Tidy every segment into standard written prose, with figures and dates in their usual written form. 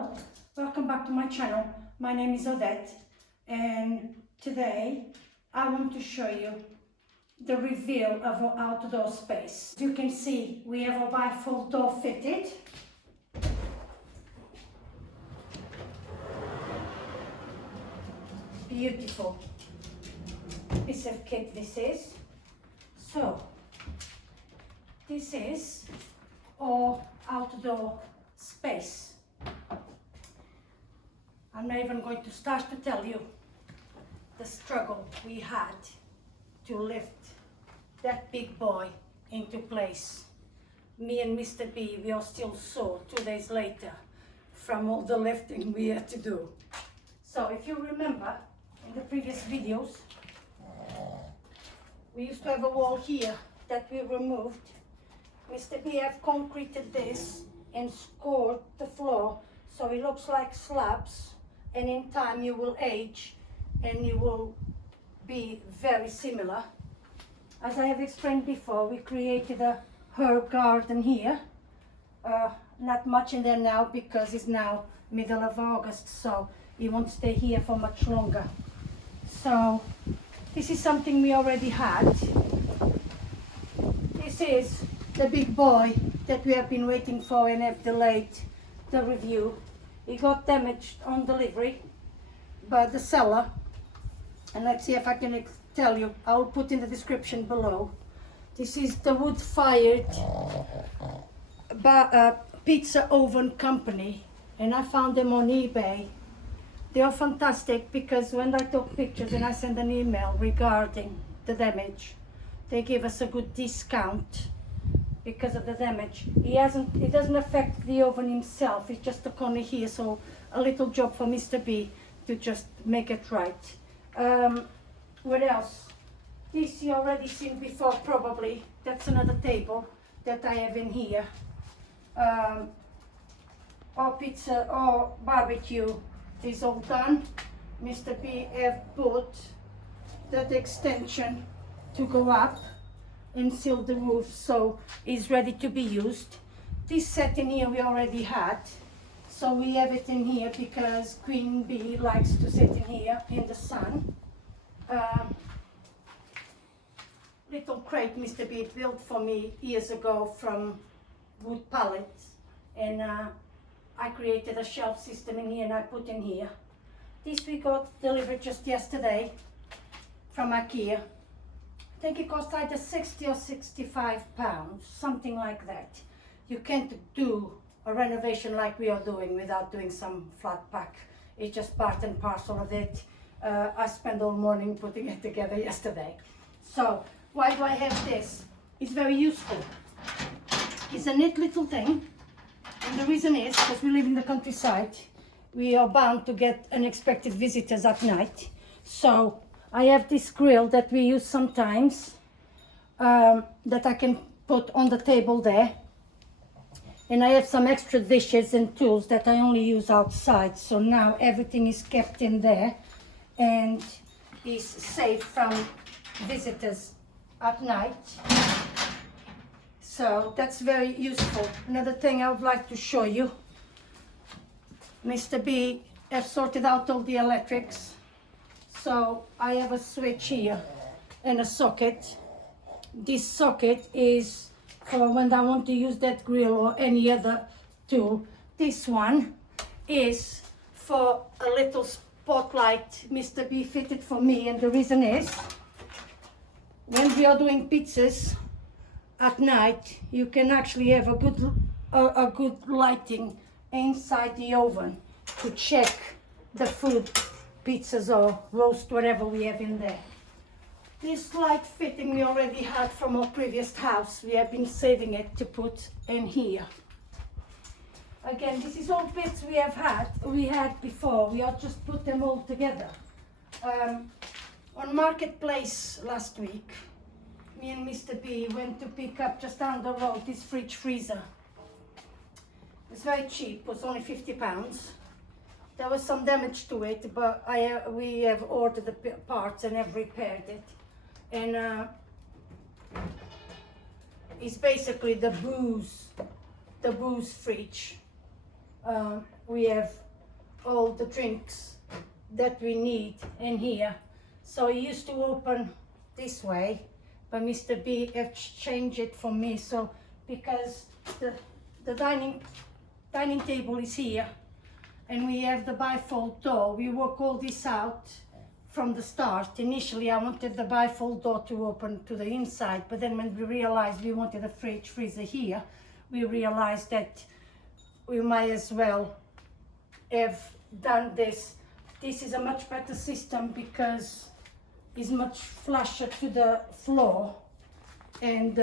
Hello, welcome back to my channel. My name is Odette and today I want to show you the reveal of our outdoor space. As you can see, we have a bifold door fitted. Beautiful piece of kit this is. So, this is our outdoor space. I'm not even going to start to tell you the struggle we had to lift that big boy into place. Me and Mr. B, we are still sore 2 days later from all the lifting we had to do. So if you remember in the previous videos, we used to have a wall here that we removed. Mr. B have concreted this and scored the floor so it looks like slabs, and in time you will age and you will be very similar. As I have explained before, we created a herb garden here. Not much in there now because it's now middle of August, so it won't stay here for much longer. So this is something we already had. This is the big boy that we have been waiting for and have delayed the review. It got damaged on delivery by the seller, and let's see if I can tell you. I'll put in the description below. This is the wood-fired pizza oven company, and I found them on eBay. They are fantastic because when I took pictures and I sent an email regarding the damage, they gave us a good discount because of the damage. It doesn't affect the oven himself, it's just a corner here, so a little job for Mr. B to just make it right. What else? This you already seen before probably. That's another table that I have in here. Our pizza or barbecue is all done. Mr. B have bought that extension to go up and seal the roof, so it's ready to be used. This set in here we already had, so we have it in here because Queen Bee likes to sit in here in the sun. Little crate Mr. B built for me years ago from wood pallets, and I created a shelf system in here and I put in here. This we got delivered just yesterday from Ikea. I think it cost either 60 or 65 pounds, something like that. You can't do a renovation like we are doing without doing some flat pack. It's just part and parcel of it. I spent all morning putting it together yesterday. So why do I have this? It's very useful. It's a neat little thing, and the reason is because we live in the countryside. We are bound to get unexpected visitors at night. So I have this grill that we use sometimes, that I can put on the table there. And I have some extra dishes and tools that I only use outside. So now everything is kept in there and is safe from visitors at night. So that's very useful. Another thing I would like to show you. Mr. B have sorted out all the electrics. So I have a switch here and a socket. This socket is for when I want to use that grill or any other tool. This one is for a little spotlight Mr. B fitted for me, and the reason is when we are doing pizzas at night, you can actually have a good lighting inside the oven to check the food, pizzas or roast, whatever we have in there. This light fitting we already had from our previous house. We have been saving it to put in here. Again, this is all bits we had before. We have just put them all together. On Marketplace last week, me and Mr. B went to pick up just down the road this fridge freezer. It's very cheap, it was only 50 pounds. There was some damage to it, but we have ordered the parts and have repaired it. And it's basically the booze fridge. We have all the drinks that we need in here. So it used to open this way, but Mr. B have changed it for me. So because the dining table is here, and we have the bifold door. We work all this out from the start. Initially, I wanted the bifold door to open to the inside, but then when we realized we wanted a fridge freezer here, we realized that we might as well have done this. This is a much better system because it's much flusher to the floor, and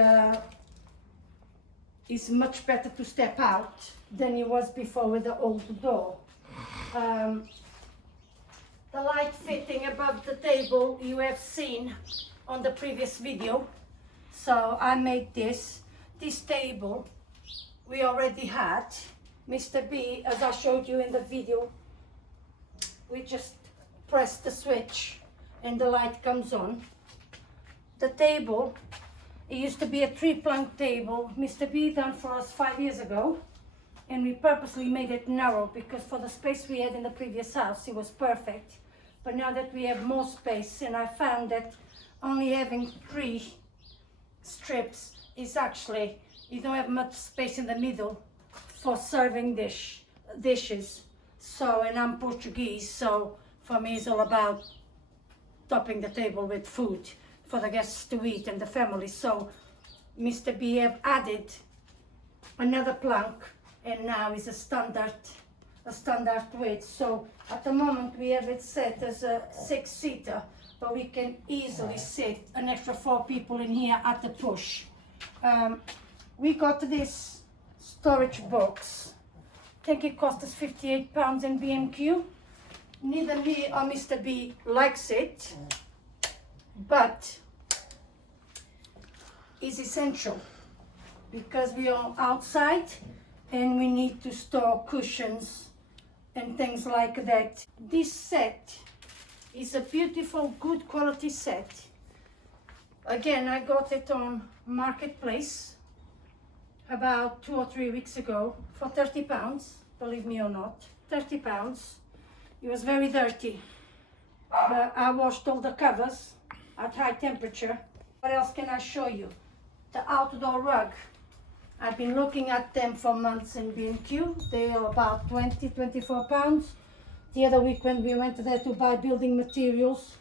it's much better to step out than it was before with the old door. The light fitting above the table you have seen on the previous video. So I made this table we already had. Mr. B, as I showed you in the video, we just press the switch and the light comes on. The table, it used to be a 3-plank table. Mr. B done for us 5 years ago, and we purposely made it narrow because for the space we had in the previous house, it was perfect. But now that we have more space, and I found that only having 3 strips is actually, you don't have much space in the middle for serving dishes. So, and I'm Portuguese, so for me it's all about topping the table with food for the guests to eat and the family. So Mr. B have added another plank, and now is a standard width. So at the moment we have it set as a 6-seater, but we can easily sit an extra 4 people in here at the push. We got this storage box. I think it cost us £58 in B&Q. Neither me or Mr. B likes it, but it's essential because we are outside and we need to store cushions and things like that. This set is a beautiful, good quality set. Again, I got it on Marketplace about 2 or 3 weeks ago for £30, believe me or not, £30. It was very dirty, but I washed all the covers at high temperature. What else can I show you? The outdoor rug. I've been looking at them for months in B&Q. They are about £24. The other week when we went there to buy building materials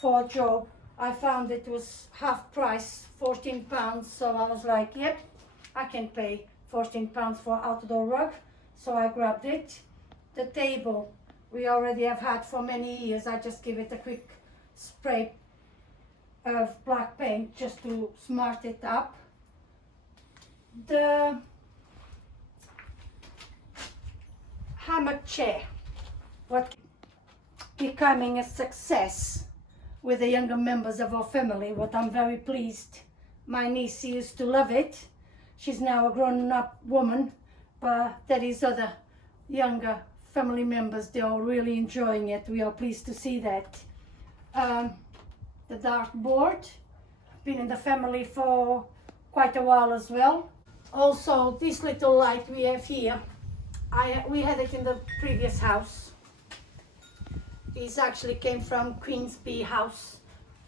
for a job, I found it was half price, £14. So I was like, yep, I can pay £14 for outdoor rug. So I grabbed it. The table we already have had for many years. I just give it a quick spray of black paint just to smart it up. The hammock chair, what becoming a success with the younger members of our family, what I'm very pleased. My niece used to love it. She's now a grown-up woman, but there is other younger family members, they are really enjoying it. We are pleased to see that. The dartboard, been in the family for quite a while as well. Also, this little light we have here, we had it in the previous house. It actually came from Queensby House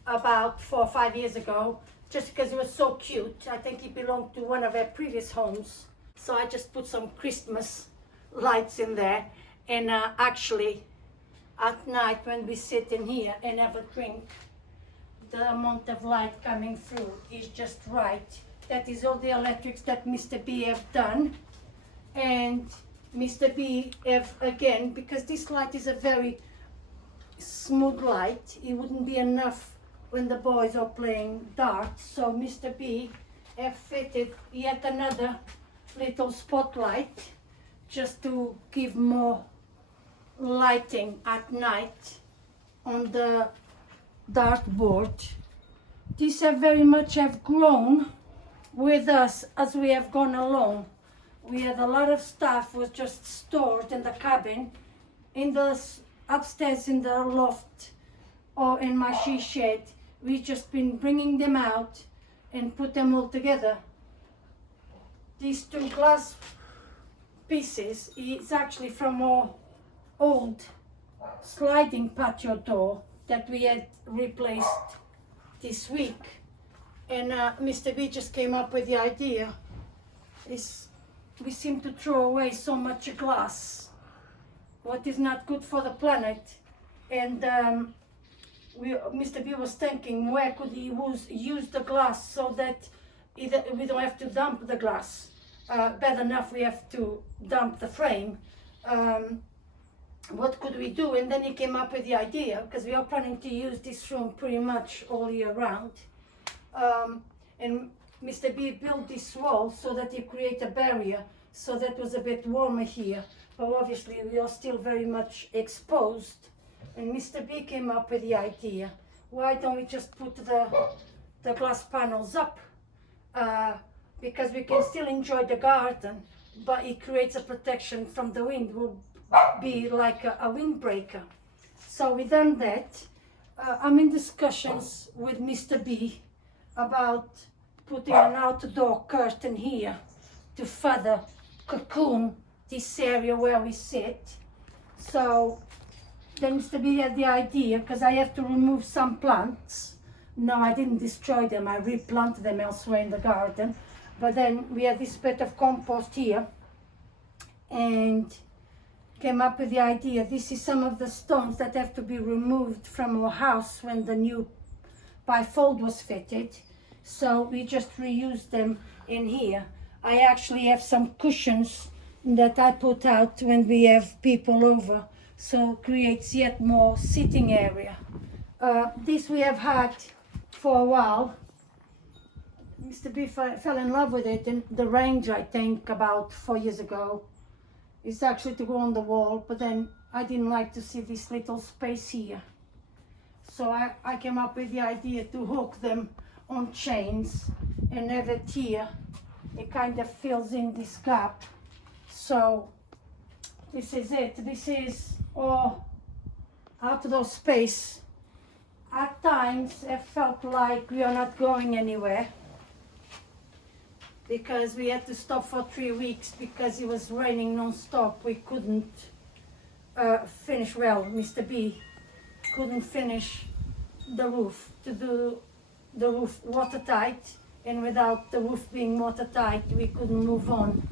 about 4 or 5 years ago, just because it was so cute. I think it belonged to one of our previous homes. So I just put some Christmas lights in there, and actually at night when we sit in here and have a drink, the amount of light coming through is just right. That is all the electrics that Mr. B have done. And Mr. B have, again, because this light is a very smooth light, it wouldn't be enough when the boys are playing darts. So Mr. B have fitted yet another little spotlight just to give more lighting at night on the dartboard. These have very much have grown with us as we have gone along. We had a lot of stuff was just stored in the cabin, in the upstairs in the loft or in my she shed. We've just been bringing them out and put them all together. These 2 glass pieces is actually from our old sliding patio door that we had replaced this week. And Mr. B just came up with the idea. We seem to throw away so much glass, what is not good for the planet. And Mr. B was thinking, where could he use the glass so that either we don't have to dump the glass. Bad enough we have to dump the frame. What could we do? And then he came up with the idea, because we are planning to use this room pretty much all year round. And Mr. B built this wall so that he create a barrier, so that was a bit warmer here. But obviously we are still very much exposed. And Mr. B came up with the idea, why don't we just put the glass panels up? Because we can still enjoy the garden, but it creates a protection from the wind, will be like a windbreaker. So we done that. I'm in discussions with Mr. B about putting an outdoor curtain here to further cocoon this area where we sit. So then Mr. B had the idea, because I have to remove some plants. No, I didn't destroy them, I replanted them elsewhere in the garden. But then we had this bit of compost here and came up with the idea, this is some of the stones that have to be removed from our house when the new bifold was fitted. So we just reused them in here. I actually have some cushions that I put out when we have people over, so it creates yet more sitting area. This we have had for a while. Mr. B fell in love with it, and the range, I think about 4 years ago, is actually to go on the wall, but then I didn't like to see this little space here. So I came up with the idea to hook them on chains and have it here. It kind of fills in this gap. So this is it. This is our outdoor space. At times it felt like we are not going anywhere, because we had to stop for 3 weeks because it was raining non-stop. We couldn't finish, well, Mr. B couldn't finish the roof, to do the roof watertight, and without the roof being watertight we couldn't move on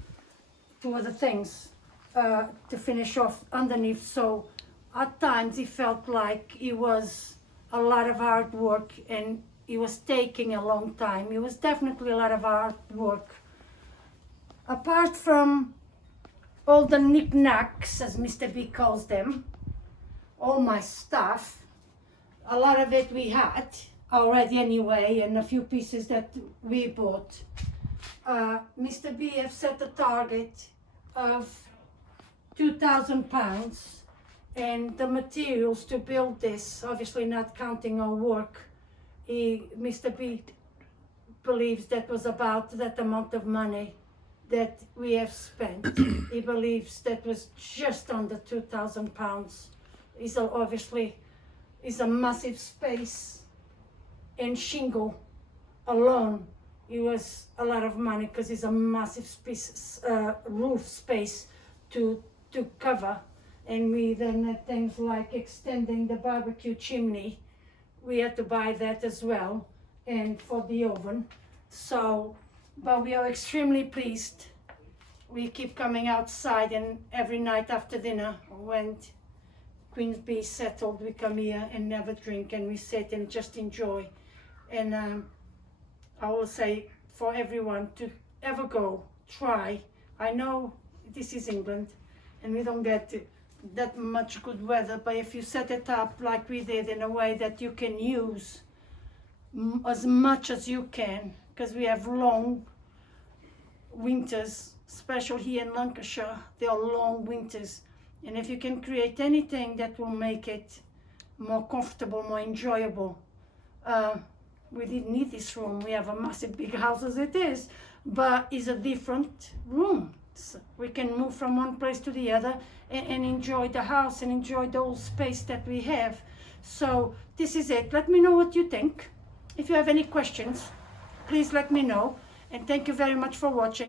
to other things to finish off underneath. So at times it felt like it was a lot of hard work, and it was taking a long time. It was definitely a lot of hard work. Apart from all the knickknacks, as Mr. B calls them, all my stuff, a lot of it we had already anyway, and a few pieces that we bought. Mr. B have set a target of £2,000, and the materials to build this, obviously not counting our work, Mr. B believes that was about that amount of money that we have spent. He believes that was just under £2,000. It's obviously is a massive space, and shingle alone, it was a lot of money, because it's a massive space, roof space to cover. And we then had things like extending the barbecue chimney. We had to buy that as well, and for the oven. So, but we are extremely pleased. We keep coming outside, and every night after dinner, when Queen's Bee settled, we come here and have a drink, and we sit and just enjoy. And I will say, for everyone to ever go, try. I know this is England, and we don't get that much good weather, but if you set it up like we did, in a way that you can use as much as you can, because we have long winters, especially here in Lancashire, they are long winters, and if you can create anything that will make it more comfortable, more enjoyable. We didn't need this room, we have a massive big house as it is, but it's a different room. So we can move from one place to the other and enjoy the house and enjoy the whole space that we have. So this is it. Let me know what you think. If you have any questions, please let me know. And thank you very much for watching.